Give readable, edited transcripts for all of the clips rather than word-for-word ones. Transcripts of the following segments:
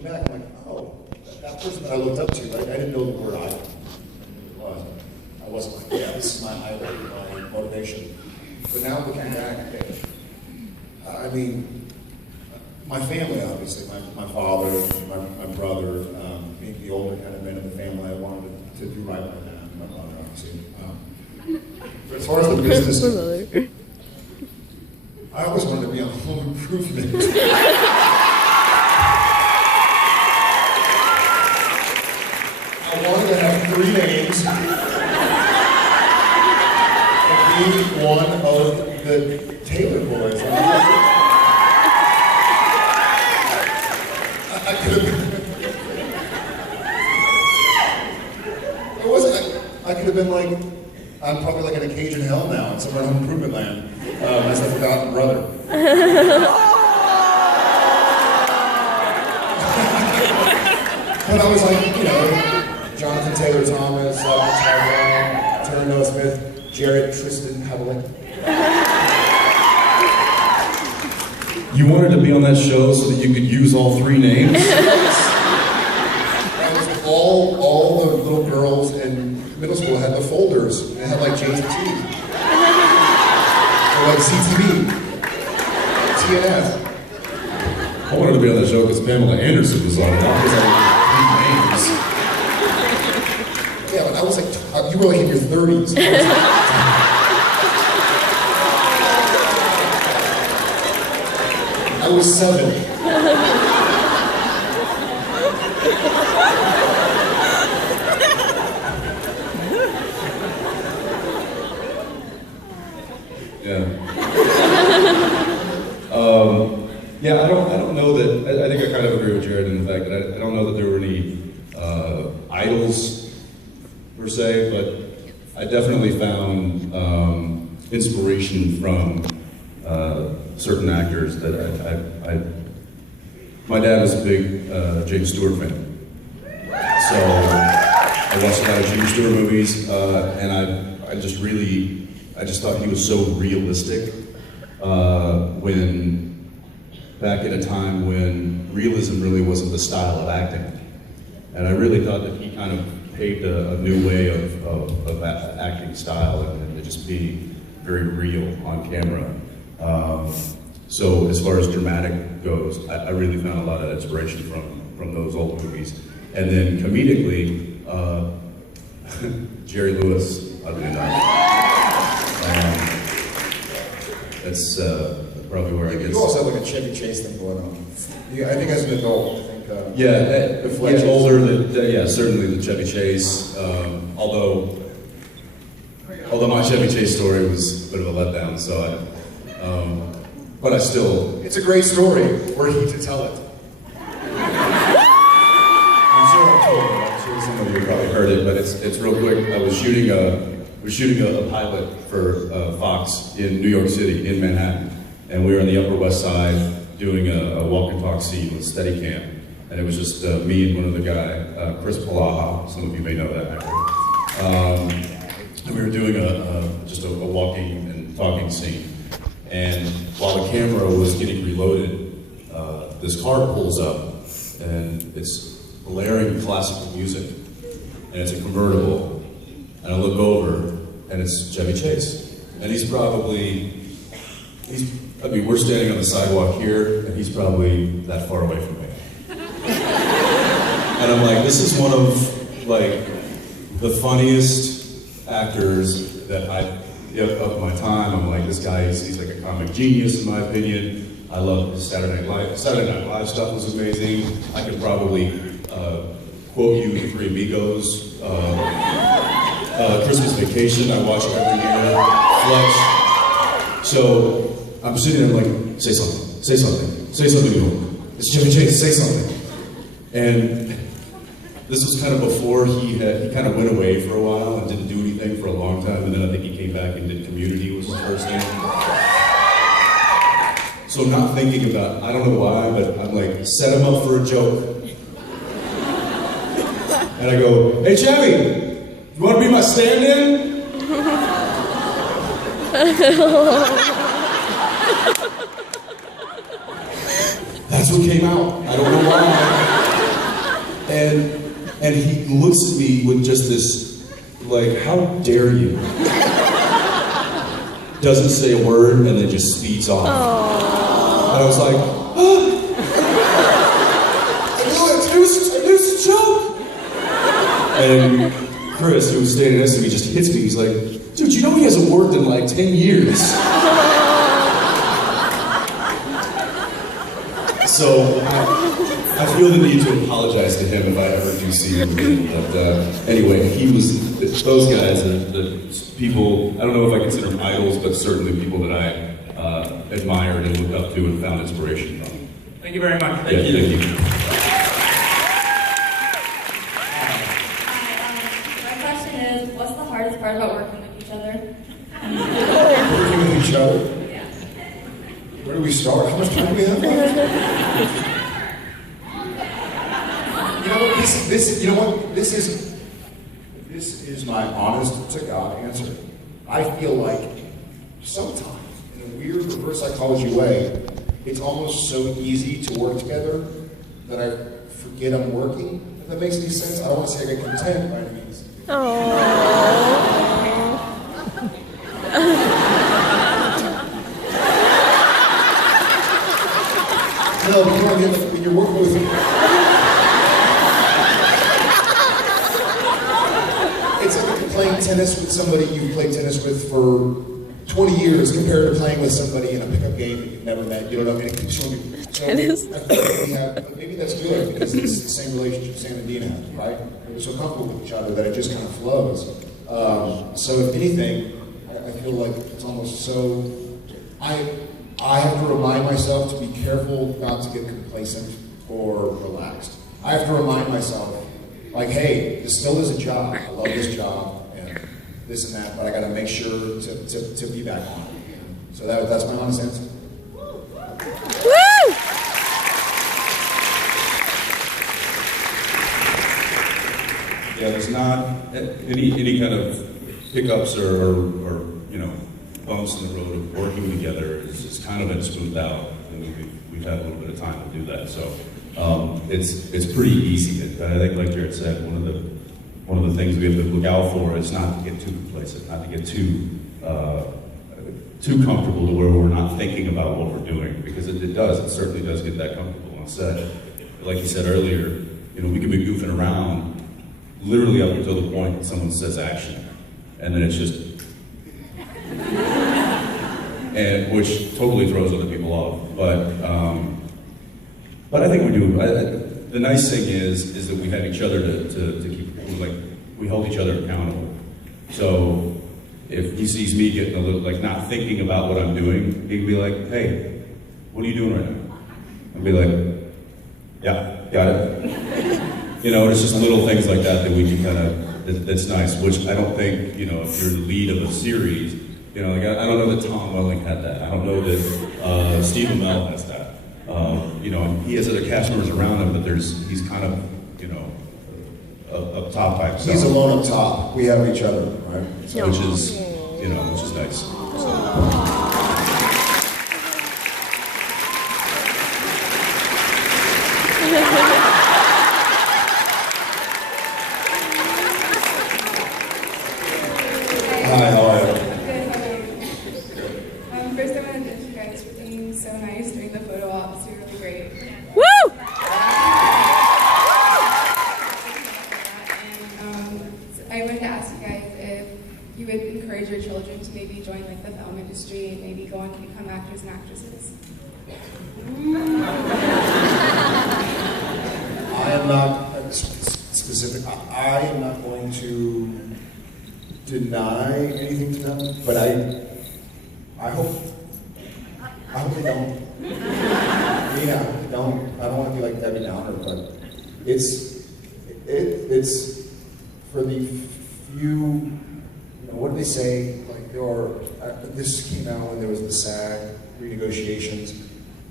looking back, I'm like, oh, that person that I looked up to, I didn't know the word idol was. I wasn't like, yeah, this is my idol, my motivation. But now looking back, I mean, my family, obviously, my father, my brother, being the older kind of men in the family, I wanted to do right by them, my mother, obviously. But as far as the business, I always wanted to be on Home Improvement. I wanted to have 3 names and be one of the Taylor boys. I could have been like, I'm probably like in a cage in hell now, in somewhere in Home Improvement land, as the forgotten brother. But I was like, you know, Jonathan Taylor Thomas, Tyrone, Turner Noah Smith, Jared Tristan Havlicek. You wanted to be on that show so that you could use all 3 names? That was all the little girls in middle school had the folders. They had like J's and T's. Or like CTV, TNF. I wanted to be on that show because Pamela Anderson was on it. Not because I names. Yeah, but I was like, you were like in your 30s. I was 7. Yeah. Yeah, I don't know that, I think I kind of agree with Jared in the fact that I don't know that there were any idols per se, but I definitely found inspiration from certain actors that my dad was a big James Stewart fan. So I watched a lot of James Stewart movies, and I just thought he was so realistic when back at a time when realism really wasn't the style of acting. And I really thought that he kind of paved a new way of acting style and to just be very real on camera. So as far as dramatic goes, I really found a lot of inspiration from those old movies. And then comedically, Jerry Lewis, oddly enough. That's probably where I guess. You also have like a Chevy Chase thing going on. Yeah, I think as an adult, I think. Older. Certainly the Chevy Chase. Although my Chevy Chase story was a bit of a letdown, so but I still. It's a great story. Were he to tell it? I'm sure some of you probably heard it, but it's real quick. I was shooting a pilot for Fox in New York City, in Manhattan, and we were on the Upper West Side doing a walk and talk scene with Steadicam, and it was just me and one other guy, Chris Palaha. Some of you may know that actor. And we were doing just a walking and talking scene, and while the camera was getting reloaded, this car pulls up, and it's blaring classical music, and it's a convertible. And I look over, and it's Chevy Chase. And we're standing on the sidewalk here, and he's probably that far away from me. And I'm like, this is one of, like, the funniest actors that of my time. I'm like, this guy, he's like a comic genius, in my opinion. I love his Saturday Night Live stuff was amazing. I could probably quote you the Three Amigos. Christmas Vacation, I watch it every year. Fletch. So I'm sitting there like, say something, New. It's Chevy Chase, say something. And this was kind of before he kind of went away for a while and didn't do anything for a long time, and then I think he came back and did Community was his first thing. So I'm not thinking about, I don't know why, but I'm like, set him up for a joke. And I go, hey Chevy, you want to be my stand-in? That's what came out. I don't know why. And he looks at me with just this, like, how dare you? Doesn't say a word and then just speeds off. Aww. And I was like, ah! It was a joke! And Chris, who was standing next to me, just hits me. He's like, dude, you know he hasn't worked in like 10 years. So I feel the need to apologize to him if I ever do see him again. But anyway, those guys are the people, I don't know if I consider them idols, but certainly people that I admired and looked up to and found inspiration from. Thank you very much. Thank you. My question is, what's the hardest part about working with each other? Working with each other? Yeah. Where do we start? How much time do we have left? You know what? This is my honest to God answer. I feel like sometimes, in a weird reverse psychology way, it's almost so easy to work together that I forget I'm working. If that makes any sense, I don't want to say I get content by any means. No, but you know, when you're working with it's like if you're playing tennis with somebody you've played tennis with for 20 years compared to playing with somebody in a pickup game that you've never met. You know what I mean? It keeps showing you. So Tennis. I think we have, maybe that's good because it's the same relationship Sam and Dean have, right? We're so comfortable with each other that it just kind of flows. So if anything, I feel like it's almost so. I have to remind myself to be careful not to get complacent or relaxed. I have to remind myself, like, hey, this still is a job. I love this job and this and that, but I got to make sure to be back on it. So that's my honest answer. Woo! Yeah, there's not any kind of hiccups or you know, bumps in the road of working together. It's kind of been smoothed out, and we've had a little bit of time to do that. So it's pretty easy. I think, like Jared said, one of the things we have to look out for is not to get too complacent, not to get too comfortable to where we're not thinking about what we're doing, because it certainly does get that comfortable on set. Like you said earlier, you know, we can be goofing around literally up until the point that someone says action, and then it's just, and which totally throws other people off. But I think we do. The nice thing is that we have each other to keep, like, we hold each other accountable. So if he sees me getting a little, like, not thinking about what I'm doing, he can be like, hey, what are you doing right now? I'll be like, yeah, got it. You know, it's just little things like that that we can kind of, that's nice, which I don't think, you know, if you're the lead of a series, you know, like, I don't know that Tom Welling had that. I don't know that Steve Amell has that. You know, and he has other cast members around him, but he's kind of, you know, up top by himself. He's alone up top. We have each other, right? So, which is nice. So. Hi, how are you? Good, how are you? First I want to thank you guys for being so nice during the photo ops. You're really great. Woo! And I wanted to ask you guys if you would encourage your children to maybe join like the film industry and maybe go on to become actors and actresses. I am not specific. I am not going to deny anything to them, but I hope they don't. Yeah, don't. I don't want to be like Debbie Downer, but it's for the few. You know, what do they say? Like there are. This came out when there was the SAG renegotiations.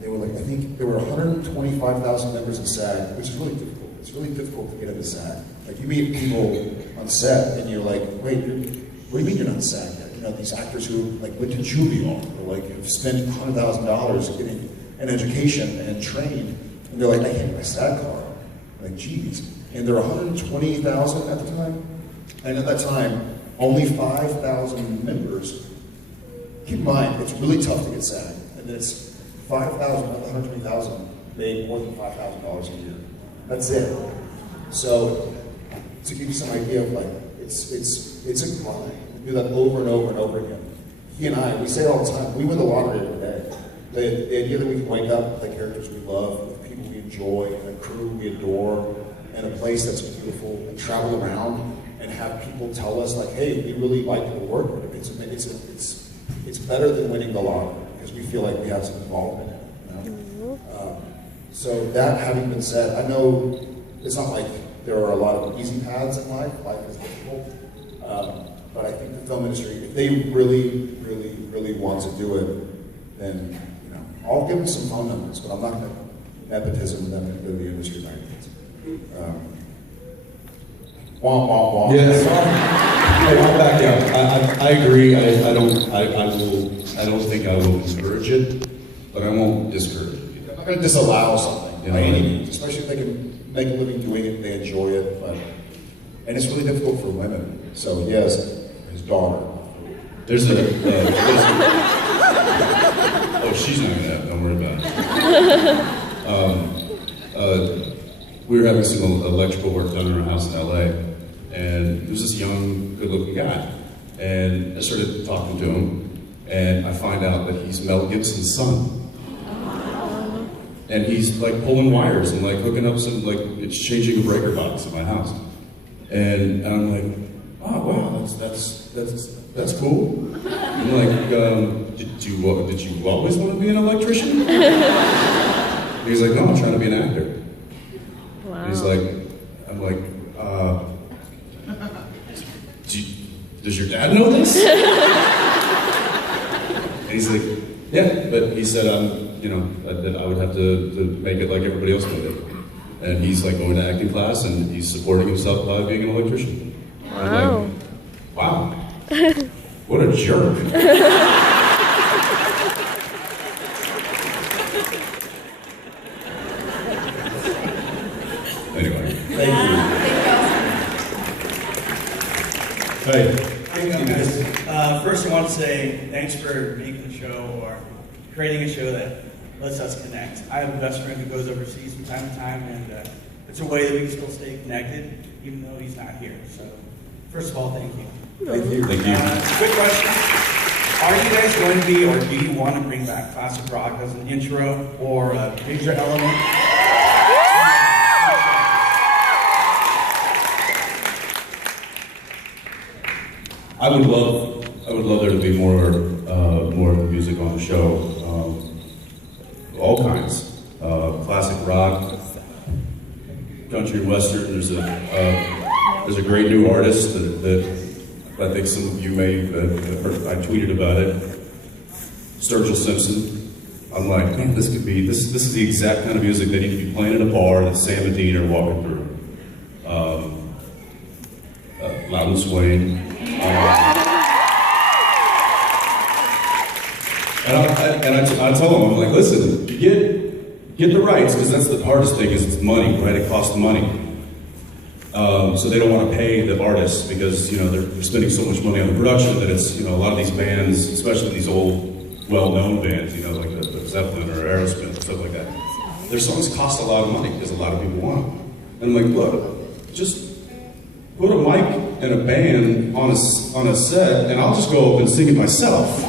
They were like, I think there were 125,000 members of SAG, which is really difficult. It's really difficult to get into SAG. Like you meet people on set and you're like, wait, what do you mean you're not SAG yet? You know, these actors who like went to Juilliard or like have spent $100,000 getting an education and trained, and they're like, I hate my SAG card. Like, geez. And there were 120,000 at the time. And at that time, only 5,000 members. Keep in mind, it's really tough to get SAG. And it's 5,000 out of 120,000 made more than $5,000 a year. That's it. So, to give you some idea of like, it's a grind. We do that over and over and over again. He and I, we say it all the time, we win the lottery every day. The idea that we can wake up with the characters we love, with people we enjoy, and a crew we adore, and a place that's beautiful, and travel around, and have people tell us like, hey, we really like your work. It's better than winning the lottery, because we feel like we have some involvement in it. You know? So that having been said, I know it's not like there are a lot of easy paths in life. Life is difficult. But I think the film industry, if they really, really, really want to do it, then, you know, I'll give them some phone numbers, but I'm not going to nepotism them into the industry by any means. Wah, wah, wah. Yes, I'll back down. I agree. I don't think I will encourage it, but I won't discourage it. I'm not going to disallow something Yeah. by any means, especially if they can make a living doing it, they enjoy it. But, and it's really difficult for women. So he has his daughter. There's a. Oh, she's not gonna have. Don't worry about it. We were having some electrical work done in our house in LA, and there was this young, good-looking guy, and I started talking to him, and I find out that he's Mel Gibson's son. And he's like pulling wires and like hooking up some, like exchanging a breaker box in my house. And I'm like, oh wow, that's cool. I'm like, did you always want to be an electrician? And he's like, no, I'm trying to be an actor. Wow. And he's like, I'm like, does your dad know this? And he's like, yeah, but he said that I would have to make it like everybody else would. And he's like going to acting class and he's supporting himself by being an electrician. Wow. I'm like, wow. What a jerk. Anyway. Thank you. Hey. How you doing, guys? First, I want to say thanks for making the show or creating a show that lets us connect. I have a best friend who goes overseas from time to time, and it's a way that we can still stay connected, even though he's not here. So, first of all, thank you. Thank you. Thank you. Quick question. Are you guys going to be, or do you want to bring back classic rock as an intro or a major element? I would love there to be more music on the show. All kinds. Classic rock, country and western. There's a great new artist that I think some of you may have heard. I tweeted about it. Sturgill Simpson. I'm like, man, this is the exact kind of music they need to be playing in a bar that Sam and Dean are walking through. Loudon Swain. And I tell them, I'm like, listen, you get the rights, because that's the hardest thing, is it's money, right? It costs money. So they don't want to pay the artists because, they're spending so much money on the production that it's, a lot of these bands, especially these old, well-known bands, like the Zeppelin or Aerosmith and stuff like that, their songs cost a lot of money because a lot of people want them. And I'm like, look, just put a mic and a band on a set, and I'll just go up and sing it myself.